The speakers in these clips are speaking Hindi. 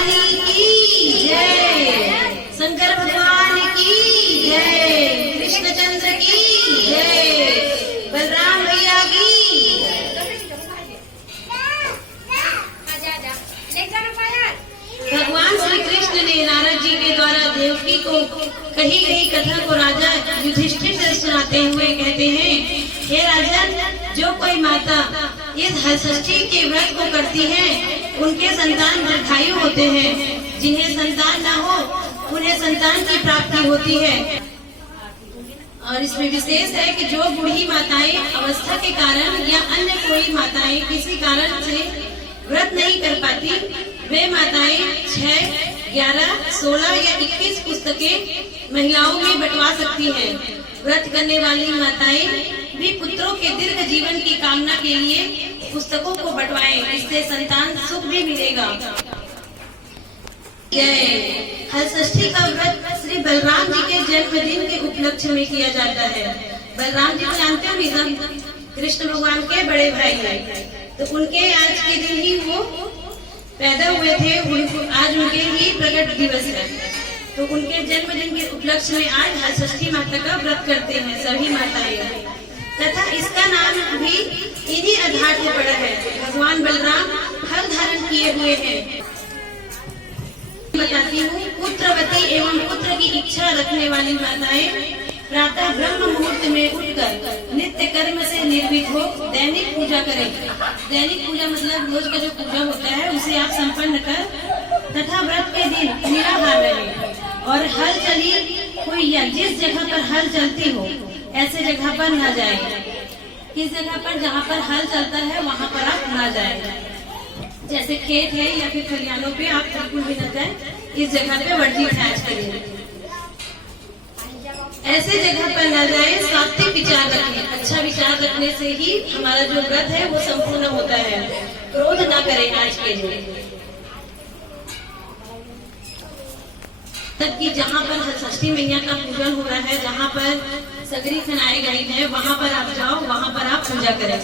महारानी की जय, शंकर भगवान की जय, कृष्णचंद्र की जय, बलराम भैया की। भगवान श्री कृष्ण ने नारद जी के द्वारा देवकी को कही गई कथा को राजा युधिष्ठिर से सुनाते हुए कहते हैं, हे राजन, जो कोई माता इस हरषष्ठी के व्रत को करती है उनके संतान दीर्घायु होते हैं। जिन्हें संतान न हो उन्हें संतान की प्राप्ति होती है। और इसमें विशेष है कि जो बूढ़ी माताएं अवस्था के कारण या अन्य कोई माताएं किसी कारण से व्रत नहीं कर पाती, वे माताएं 6, 11, 16 या 21 पुस्तकें महिलाओं में बंटवा सकती हैं। व्रत करने वाली माताएं भी पुत्रों के दीर्घ जीवन की कामना के लिए पुस्तकों को बंटवाएं, इससे संतान सुख भी मिलेगा। जय। हरषष्ठी का व्रत श्री बलराम जी के जन्मदिन के उपलक्ष्य में किया जाता है। बलराम जी को जानते हो निज़म, कृष्ण भगवान के बड़े भाई हैं, तो उनके आज के दिन ही वो पैदा हुए थे। आज उनके ही प्रकट दिवस है, तो उनके जन्मदिन के उपलक्ष्य में आज हरषष्ठी माता का व्रत करते हैं सभी माताएं। तथा इसका नाम भी इन्हीं आधार से पड़ा है। भगवान बलराम हल धारण किए हुए हैं। बताती हूँ, पुत्रवती एवं पुत्र की इच्छा रखने वाली माताएं प्रातः ब्रह्म मुहूर्त में उठकर नित्य कर्म से निर्भीक हो दैनिक पूजा करें। दैनिक पूजा मतलब रोज का जो पूजा होता है उसे आप संपन्न कर तथा व्रत के दिन निराहार रहे। और हल चली हुई या जिस जगह पर हल चलती हो ऐसे जगह पर न जाए। किस जगह पर जहाँ पर हल चलता है वहाँ पर आप न जाए। जैसे खेत है या फिर खलिहानों पे आप बिल्कुल भी न जाए, इस जगह पे वर्दी अटैच करिए। ऐसे जगह पर न जाए, सात्विक विचार रखें। अच्छा विचार रखने से ही हमारा जो व्रत है वो संपूर्ण होता है। क्रोध न करें आज के लिए। तब कि जहाँ पर हरषष्ठी मैया का पूजन हो रहा है, जहाँ पर सगरी खनाई गई है, वहाँ पर आप जाओ, वहाँ पर आप पूजा करें।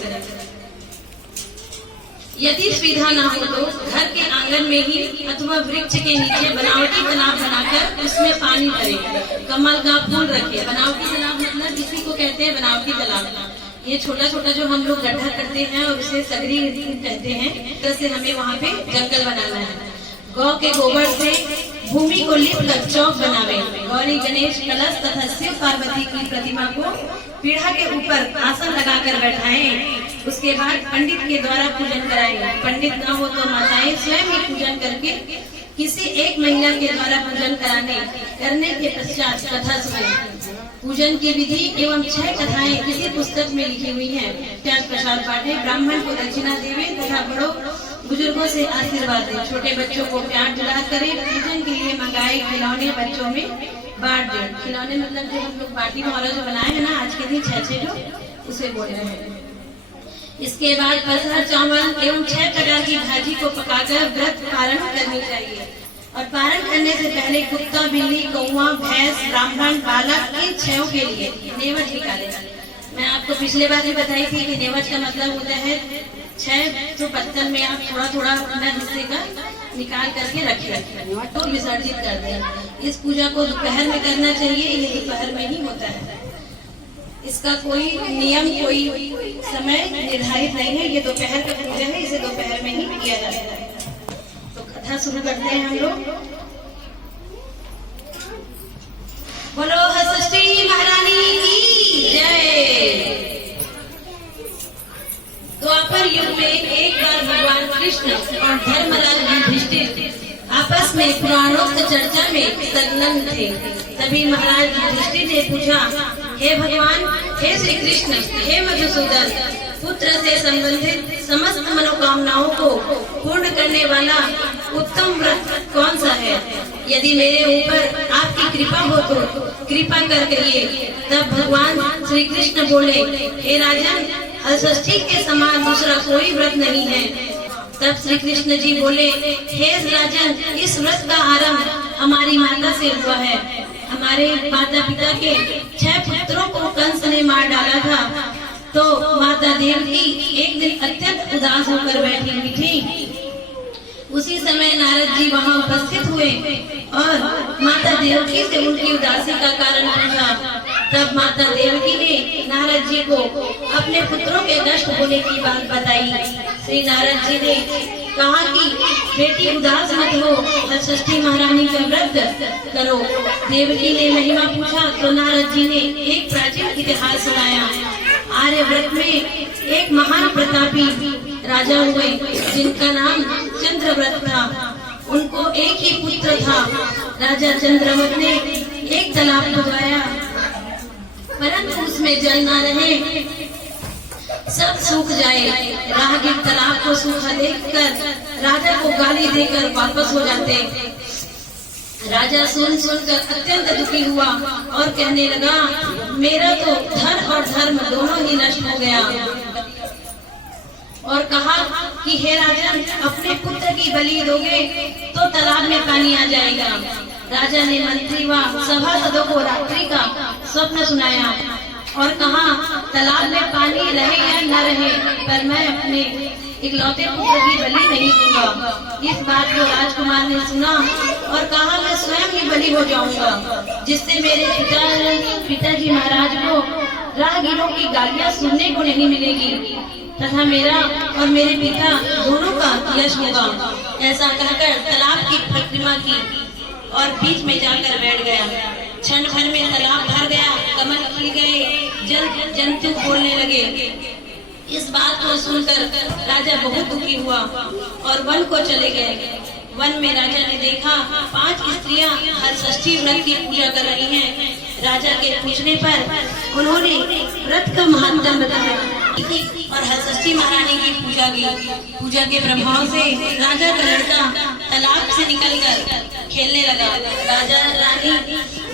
यदि सुविधा न हो तो घर के आंगन में ही अथवा वृक्ष के नीचे बनावटी तालाब बनाकर उसमें पानी भरें, कमल का फूल रखें। बनावटी तालाब मतलब इसी को कहते हैं बनावटी तालाब। ये छोटा छोटा जो हम लोग गड्ढा करते हैं और उसे सगरी कहते हैं, जैसे हमें वहाँ पे जंगल बनाना है। गौ के गोबर से भूमि को लिपकर चौक बनावे। गौरी गणेश कलश तथा शिव पार्वती की प्रतिमा को पीढ़ा के ऊपर आसन लगाकर बैठाएं। उसके बाद पंडित के द्वारा पूजन कराएं। पंडित न हो तो माताएं स्वयं ही पूजन करके किसी एक महिला के द्वारा पूजन करने के पश्चात कथा सुने। पूजन की विधि एवं 6 कथाएं किसी पुस्तक में लिखी हुई हैं। त्याग प्रसाद बांटे, ब्राह्मण को दक्षिणा देवे तथा बड़ों बुजुर्गों से आशीर्वाद दें। छोटे बच्चों को प्यार दुलार करें। पूजन के लिए मंगाए खिलौने बच्चों में बांट दें। खिलौने मतलब जो हम लोग बाटी वाला जो बनाए हैं ना आज के दिन 6 जो, उसे बोल रहे हैं। इसके बाद पसरा चावल एवं 6 प्रकार की भाजी को पकाकर व्रत पारण करनी चाहिए। और पारण करने से पहले कुत्ता, बिल्ली, कौवा, भैंस, ब्राह्मण, बालक इन 6 के लिए नेवज निकाले। मैं आपको पिछले बार भी बताई थी कि नेवज का मतलब होता है 6 जो पत्तल में आप थोड़ा थोड़ा अपना हिस्से का निकाल करके रखें तो विसर्जित कर दें। इस पूजा को दोपहर में करना चाहिए, ये दोपहर में ही होता है। इसका कोई नियम, कोई समय निर्धारित नहीं है। ये दोपहर का पूजा है, इसे दोपहर में ही किया जाता है। तो कथा शुरू करते हैं हम लोग। बोलो हरषष्ठी महारानी की जय। द्वापर युग में एक बार भगवान कृष्ण और धर्मराज युधिष्ठिर आपस में पुराणोक्त चर्चा में संलग्न थे। तभी महाराज युधिष्ठिर ने पूछा, हे भगवान, हे श्री कृष्ण, हे मधुसूदन, पुत्र से संबंधित समस्त मनोकामनाओं को पूर्ण करने वाला उत्तम व्रत कौन सा है? यदि मेरे ऊपर आपकी कृपा हो तो कृपा कर करिए। तब भगवान श्री कृष्ण बोले, हे राजन, हरषष्ठी के समान दूसरा कोई व्रत नहीं है। तब श्री कृष्ण जी बोले, हे राजन, इस व्रत का आरंभ हमारी माता से हुआ है। हमारे माता पिता के 6 पुत्रों को कंस ने मार डाला था, तो माता देवकी एक दिन अत्यंत उदास होकर बैठी हुई थी। उसी समय नारद जी वहाँ उपस्थित हुए और माता देवकी से उनकी उदासी का कारण पूछा। तब माता देवकी ने नारद जी को अपने पुत्रों के नष्ट होने की बात बताई। श्री नारद जी ने कहा कि बेटी उदास मत हो, हरषष्ठी महारानी का व्रत करो। देवकी ने महिमा पूछा तो नारद जी ने एक प्राचीन इतिहास सुनाया। आर्यव्रत में एक महान प्रतापी राजा हुए जिनका नाम चंद्रव्रत था। उनको एक ही पुत्र था। राजा चंद्रव्रत ने एक तालाब खुदवाया, परंतु उसमें जल न रहे, सब सूख जाए। राहगीर तालाब को सूखा देखकर राजा को गाली देकर वापस हो जाते। राजा सुनकर अत्यंत दुखी हुआ और कहने लगा, मेरा तो धन और धर्म दोनों ही नष्ट हो गया। और कहा कि हे राजन, अपने पुत्र की बलि दोगे तो तालाब में पानी आ जाएगा। राजा ने मंत्री व सभासदों को रात्रि का स्वप्न सुनाया और कहा, तालाब में पानी रहे या न रहे, पर मैं अपने इकलौते पुत्र की बलि नहीं दूंगा। इस बात को राजकुमार ने सुना और कहा, मैं स्वयं ही बलि हो जाऊंगा, जिससे मेरे पिताजी महाराज को राहगीरों की गालियां सुनने को नहीं मिलेगी तथा मेरा और मेरे पिता दोनों का यश होगा। ऐसा कहकर तालाब की परिक्रमा की और बीच में जाकर बैठ गया। क्षण भर में तालाब भर गया, कमल खिल गए, जल जंतु बोलने लगे। इस बात को सुनकर राजा बहुत दुखी हुआ और वन को चले गए। वन में राजा ने देखा 5 स्त्रियां हरषष्ठी व्रत की पूजा कर रही हैं। राजा के पूछने पर उन्होंने व्रत का महत्व बताया और हरषष्ठी महारानी की पूजा की। पूजा के प्रभाव से राजा का लड़का तालाब से निकलकर खेलने लगा। राजा रानी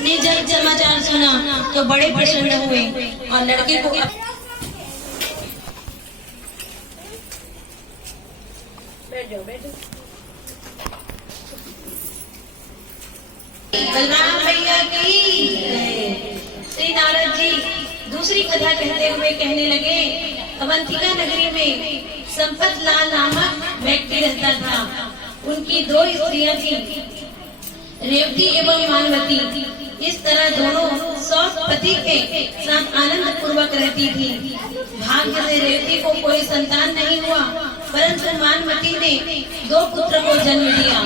ने जब समाचार सुना तो बड़े प्रसन्न हुए और लड़के को बलराम भैया की श्री नारद जी दूसरी कथा कहते हुए कहने लगे, अवंतिका नगरी में संपत लाल नामक व्यक्ति रहता था। उनकी 2 स्त्रियां थी, रेवती एवं मानवती। इस तरह दोनों सौत पति के साथ आनंद पूर्वक रहती थी। भाग्य से रेवती को कोई संतान नहीं हुआ, परंतु मानवती ने 2 पुत्र को जन्म दिया।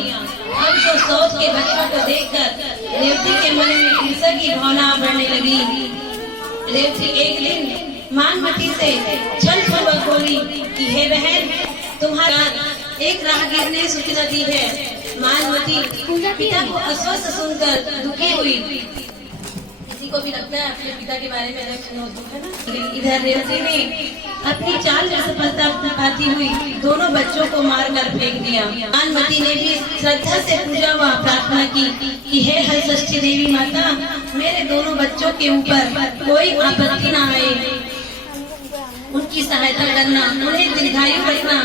अब तो सौत के बच्चों को देखकर रेवती के मन में ईर्ष्या की भावना बढ़ने लगी। रेवती एक दिन मानवती से छल पूर्वक बोली कि हे बहन, तुम्हारा एक राहगीर ने सूचना दी है। मानवती पिता को अस्वस्थ सुनकर दुखी हुई। किसी को भी लगता है अपने पिता के बारे में दुख है ना। इधर रेवती ने अपनी चाल में सफलता पाती हुई दोनों बच्चों को मारकर फेंक दिया। मानवती ने भी श्रद्धा से पूजा व प्रार्थना की कि हे हरषष्ठी देवी माता, मेरे दोनों बच्चों के ऊपर कोई आपत्ति न आए, उनकी सहायता करना, उन्हें दीर्घायु रखना।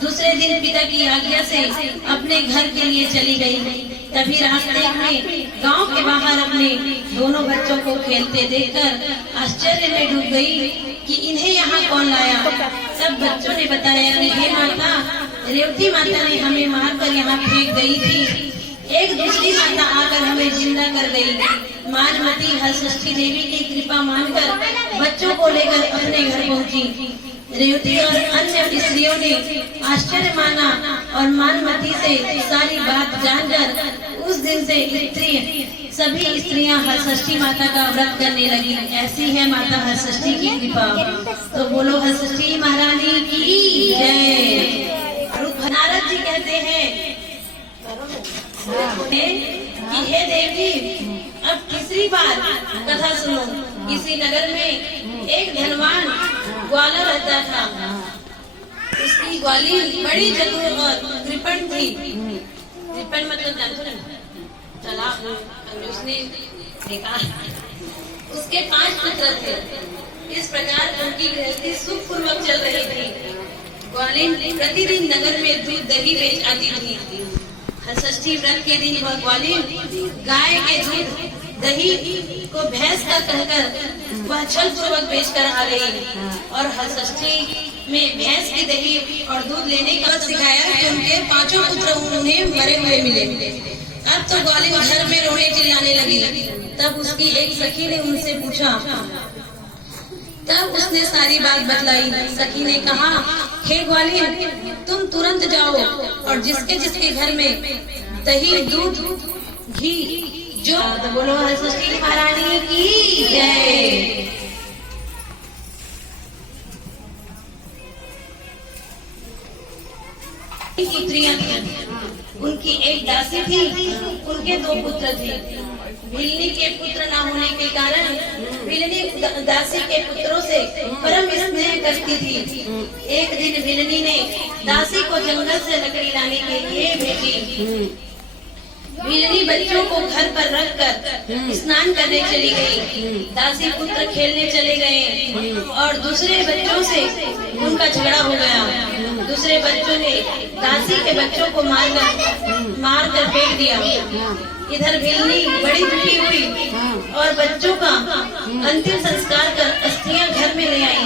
दूसरे दिन पिता की आज्ञा से अपने घर के लिए चली गई। तभी रास्ते में गांव के बाहर अपने दोनों बच्चों को खेलते देखकर आश्चर्य में डूब गई कि इन्हें यहाँ कौन लाया। सब बच्चों ने बताया कि हे माता, रेवती माता ने हमें मारकर यहाँ फेंक गई थी। एक दूसरी माता आकर हमें जिंदा कर गई। मानवती हरषष्ठी देवी की कृपा मानकर बच्चों को लेकर अपने घर पहुँची। रेवती और अन्य स्त्रियों ने आश्चर्य माना और मानवती से सारी बात जानकर उस दिन से सभी स्त्रियां हरषष्ठी माता का व्रत करने लगी। ऐसी है माता हरषष्ठी की कृपा। तो बोलो हरषष्ठी महारानी की जय। नारद जी कहते हैं कि हे देवी, अब तीसरी बार कथा सुनो। किसी नगर में एक धनवान ग्वाला रहता था। उसकी ग्वाली बड़ी चतुर और कृपण थी। कृपण मतलब जानते हैं, चालाक। उसने देखा उसके 5 पुत्र थे। इस प्रकार उनकी गृहस्थी सुख पूर्वक चल रही थी। ग्वाली प्रतिदिन नगर में दूध दही बेच आती थी। हरषष्ठी व्रत के दिन वह ग्वाली गाय के दूध दही को भैंस का कहकर वह छल पूर्वक बेचकर आ गई और हरषष्ठी में भैंस की दही और दूध लेने का सिखाया कि उनके 5 पुत्र उन्हें मरे हुए मिले। अब तो ग्वालिन घर में रोने चिल्लाने लगी। तब उसकी एक सखी ने उनसे पूछा, तब उसने सारी बात बतलाई। सखी ने कहा, हे ग्वालिन, तुम तुरंत जाओ और जिसके जिसके घर में दही दूध घी जो, तो बोलो सरस्वती महारानी की जय। पुत्रियां थी, उनकी एक दासी थी, उनके 2 पुत्र थे। भिलनी के पुत्र न होने के कारण भिलनी दासी के पुत्रों से परम स्नेह करती थी। एक दिन भिलनी ने दासी को जंगल से लकड़ी लाने के लिए भेजी। भिलनी बच्चों को घर पर रखकर स्नान करने चली गई। दासी पुत्र खेलने चले गए और दूसरे बच्चों से उनका झगड़ा हो गया। दूसरे बच्चों ने दासी के बच्चों को मारकर फेंक दिया। इधर भिलनी बड़ी दुखी हुई और बच्चों का अंतिम संस्कार कर अस्थियां घर में ले आई।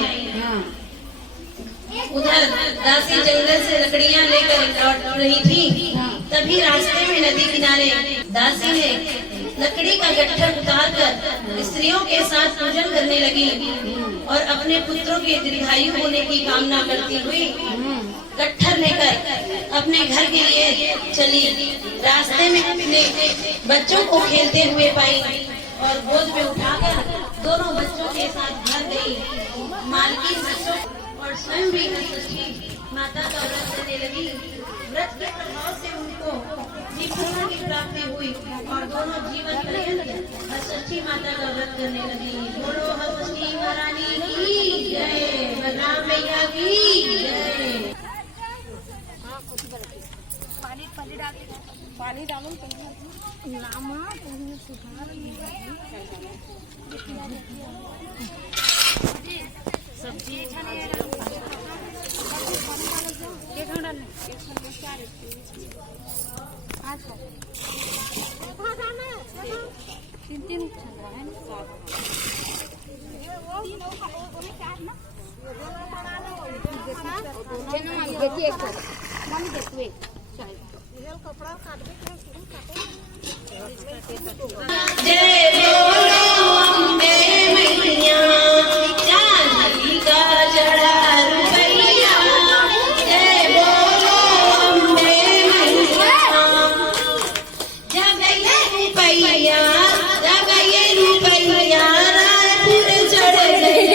उधर दासी जंगल से लकड़ियां लेकर लौट रही थी। तभी रास्ते में नदी किनारे दासी ने लकड़ी का गट्ठर उतारकर स्त्रियों के साथ पूजन करने लगी और अपने पुत्रों के दीर्घायु होने की कामना करती हुई गट्ठर लेकर अपने घर के लिए चली। रास्ते में अपने बच्चों को खेलते हुए पाई और गोद में उठाकर दोनों बच्चों के साथ घर गई। मालकिन बच्चों और स्वयं भी षष्ठी माता का व्रत करने लगी। व्रत के प्रभाव से उनको दीपूर्णा की प्राप्ति हुई और दोनों जीवन पर्यंत षष्ठी माता का व्रत करने लगी। बोलो षष्ठी महारानी की जय, बलराम मैया की जय। पानी डालो नामा सब्जी तीन जय बोलो अम्बे मैया, चांदी का जड़ा रुपैया। जय बोलो अम्बे मैया, जब ये रुपैया रायपुर चढ़ गई।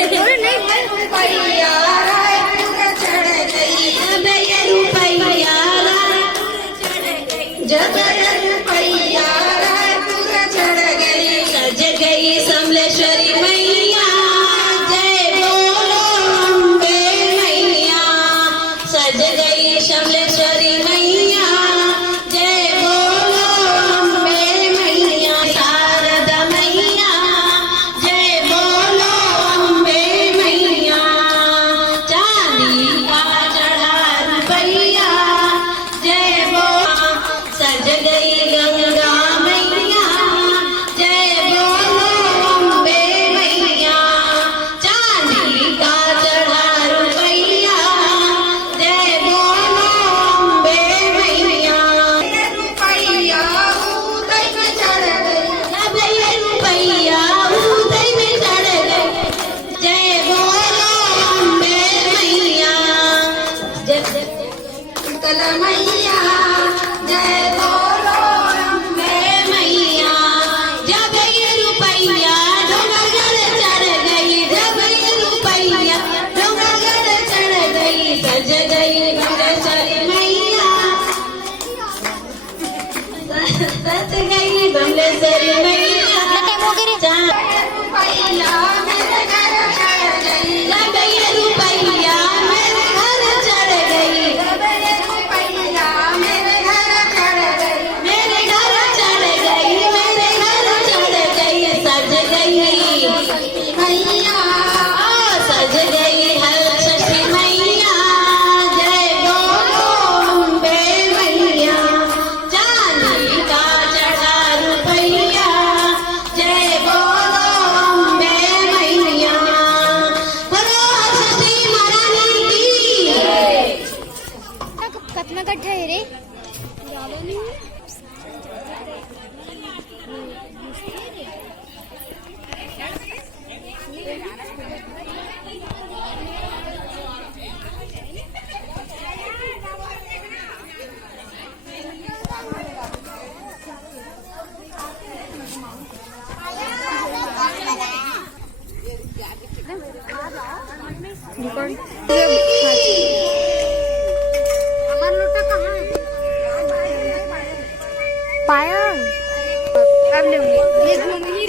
रुपैया रायपुर चढ़ गई। जब ये रुपैया रायपुर चढ़ गई। जब रुपैया रायपुर चढ़ गई। सज गई समलेश्वरी मैया, जय बोलो अम्बे मैया। सज गई समलेश्वरी मैया, जय बोलो अम्बे मैया। शारदा मैया, जय बोलो अम्बे मैया। चांदी का चढ़ा रुपैया, जय बोलो। सज गई गंगा मैया, जय बोलो अम्बे मैया। चांदी का चढ़ा रुपैया, जय बोलो अम्बे मैया। रुपैया उदय में चढ़ गई। जब ये रुपैया उदय में चढ़ गई। जय बोलो अम्बे मैया। शीतल मैया, जय बोलो अम्बे मैया। जब ये रुपैया डोंगरगढ़ चढ़ गई। जब ये रुपैया डोंगरगढ़ चढ़ गई। सज गई बमलेश्वरी मैया, सज गई बमलेश्वरी मैया। रुपैया मेरे घर चढ़ गई। जब ये रुपैया मेरे घर चढ़ गई। जब ये रुपैया मेरे घर चढ़ गई। मेरे घर चढ़ गई। मेरे घर चढ़ गई। सज गई मैया, सज गई हर षष्ठी मैया। जय बोलो अम्बे मैया। चांदी का चढ़ा रुपैया, जय बोलो अम्बे मैया। बोलो षष्ठी कर लेंगे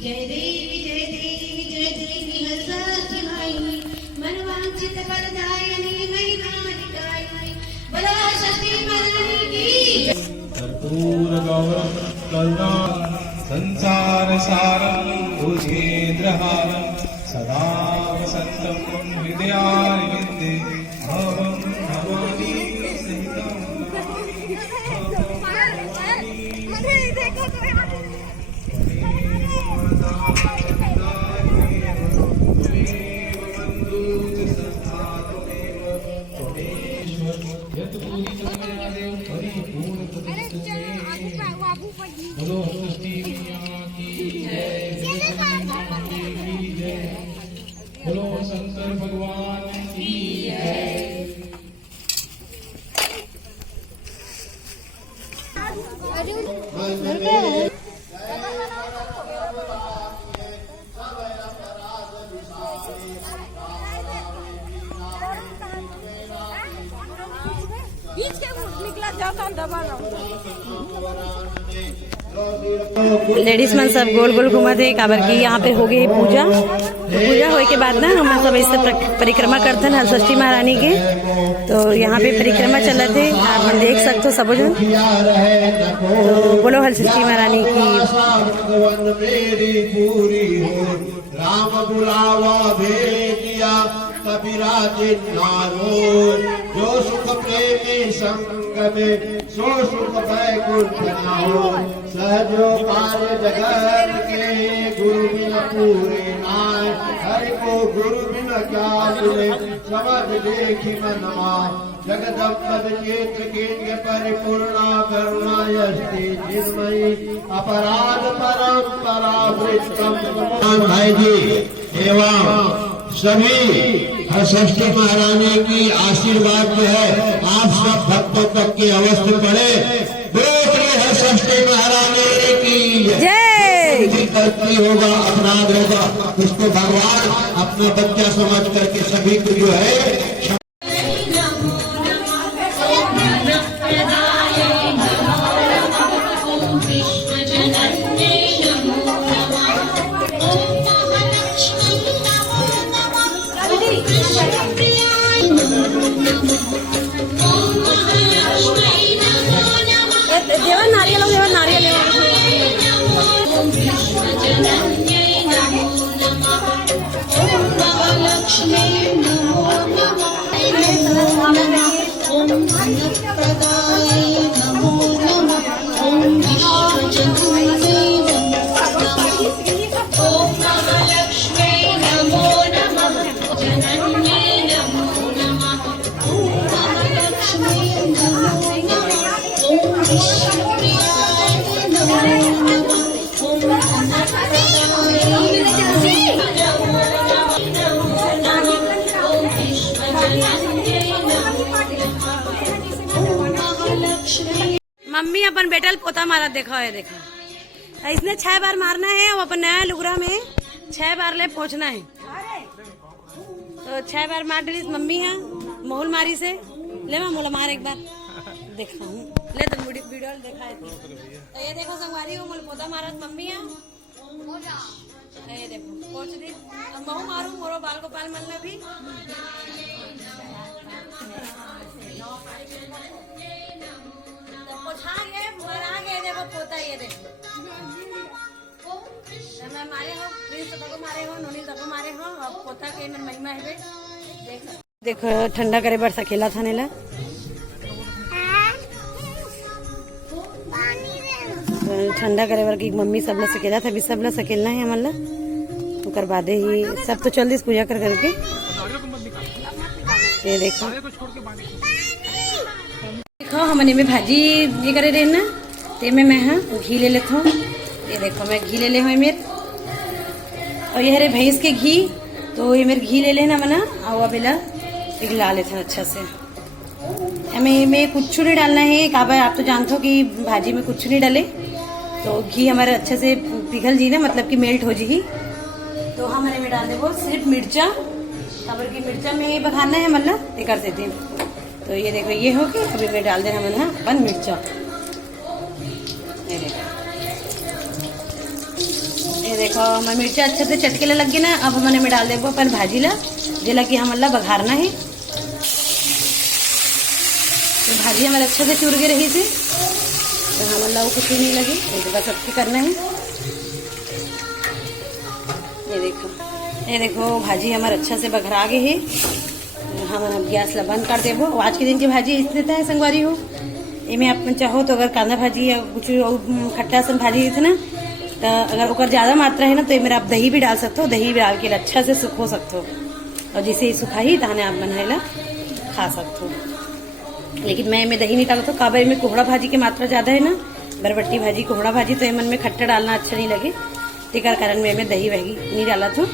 जय देवी जय देवी जय देवी हंसती माई मनवांचित फलदायिनी महिमानिकाई बोलो सती महारानी की कर्पूर गौरम करुणा संसार सारम भुजेन्द्रहारम सदा वसंतम हृदयारविंदे भवं भवानी सहितं बोलो सृष्टि मैया की जय, बोलो शंकर भगवान की जय। बीच के निकला जाता दबा लेडीज मन सब गोल गोल घूमत है काबर की यहाँ पे हो गई पूजा। तो पूजा होए के बाद ना हम सब ऐसे परिक्रमा करते हैं हरषष्ठी महारानी के। तो यहाँ पे परिक्रमा चलत है, आप हम देख सकते हो सब जन। तो बोलो हरषष्ठी महारानी की। राम बुलावा भेजिया कबीरा जिन्नारो जो सुख प्रेमी संग में सो सुख बैकुंठ नाहो सहजो कार्य जगत के गुरु बिन पूरे नाय हरि को गुरु बिन क्या मिले समझ देखी मनमा जगदम्ब चेत्र केंद्र परिपूर्णा करुणा यस्ति जिन्मयी अपराध परंपरा वृत्तम। भाई जी एवं सभी हरषष्ठी महारानी की आशीर्वाद जो है आप सब भक्तों तक की अवश्य पड़े। बोलिए हरषष्ठी महारानी की जय। गलती होगा अपराध होगा उसको भगवान अपना बच्चा समझ करके सभी को जो है देवा नारियल देवा नारियल मम्मी अपन बेटल पोता मारा देखा है देखा इसने 6 बार मारना है और अपन नया लुगरा में 6 बार ले पहुंचना है। तो 6 बार मार डली मम्मी है मोहल मारी से ले मैं मोला मार एक बार देखा हूँ ले तो वीडियो देखा है। तो ये देखो संगवारी हो मोल पोता मारा मम्मी है ये देखो पहुंच दी अब महू मारू मोरो बाल गोपाल मल्ला भी देखो पोता ये देखो मैं मारे हो प्रिंस तको मारे हो नोनी तको मारे हो अब पोता के मन महिमा है देखो ठंडा करे बर सकेला थाने ला ठंडा करे बर की मम्मी सब ला सकेला था भी सब ला सकेलना है हमला ओकर बादे ही सब तो चल दिस पूजा कर करके ये देखो देखो हमने में भाजी ये करे रहे ना ते में मैं घी ले लेता हूँ। ये देखो मैं घी ले ले हूँ मेरे और ये हरे भैंस के घी तो ये मेरे घी ले लेना मना और अबेला पिघला लेते हैं अच्छा से। हमें में कुछ नहीं डालना है काबा आप तो जानते हो कि भाजी में कुछ नहीं डाले तो घी हमारे अच्छे से पिघल जी ना मतलब कि मेल्ट हो जी। तो हमारे में डाल दे वो सिर्फ मिर्चा खबर की मिर्चा में ही बघाना है मतलब ये कर देती हूँ। तो ये देखो ये हो गया, अभी मैं डाल देना मैंने अपन मिर्चा। ये देखो हमारी मिर्चा अच्छे से चटकेले लग गई ना। अब हमने में डाल देबो अपन भाजी ला जिला की हम अल्लाह बघारना है। तो भाजी हमारे अच्छे से चुर गई रही थी तो हम अल्लाह को कुछ नहीं लगी, तो बस अच्छी करना है। ये देखो भाजी हमारे अच्छा से बघरा गई है। हम अब गैस ला बंद कर देबो। आज के दिन की भाजी इस देता है संगवारी हो। इमें आप चाहो तो अगर कांदा भाजी या कुछ और खट्टा सन भाजी है ना, तो अगर ओकर ज्यादा मात्रा है ना तो मेरा आप दही भी डाल सकते हो। दही भी डाल के अच्छा से सुखो सकते हो और जिसे सुखा ही ताने आप बनाएला खा सकते हो। लेकिन मैं दही नहीं डालता, काबर में कोहड़ा भाजी की मात्रा ज्यादा है ना, बरबट्टी भाजी कोहड़ा भाजी, तो मन में खट्टा डालना अच्छा नहीं लगे, तेकर कारण मैं दही वही नहीं डाला था।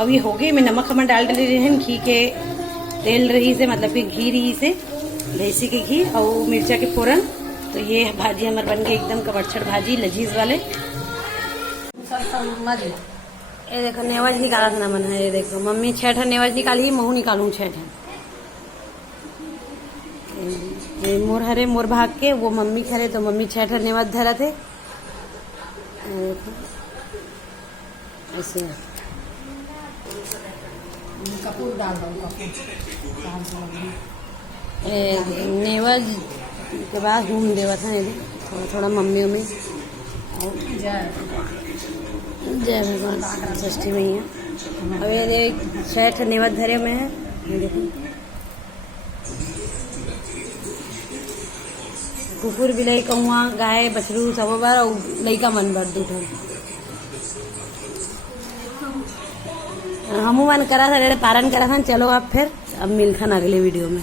अब ये हो गए, मैं नमक हम डाल रहे हैं, घी के तेल रही से मतलब कि घी रही से भैंसी के घी और मिर्चा के फोरन। तो ये भाजी हमारे बन गई एकदम कबड़छड़ भाजी लजीज वाले। ये देखो नेवाज निकाला था ना मन है। ये देखो मम्मी 6 नेवाज निकाली, महू निकालू 6। ये मोर हरे मोर भाग के वो मम्मी खरे तो मम्मी 6 नेवाज धरा थे ऐसे। कपूर डाल दो नेवाज के बाद घूम देवा था थोड़ा थोड़ा मम्मी में। जय भगवान षष्ठी मैया। अब ये 6 नेवाज धरे में है। देखो कुकुर बिलाई कौआ गाय बछरू सब बार और लइका मन भर दूठो हमू मन करा था पारण करा था। चलो अब फिर अब मिलखन अगले वीडियो में।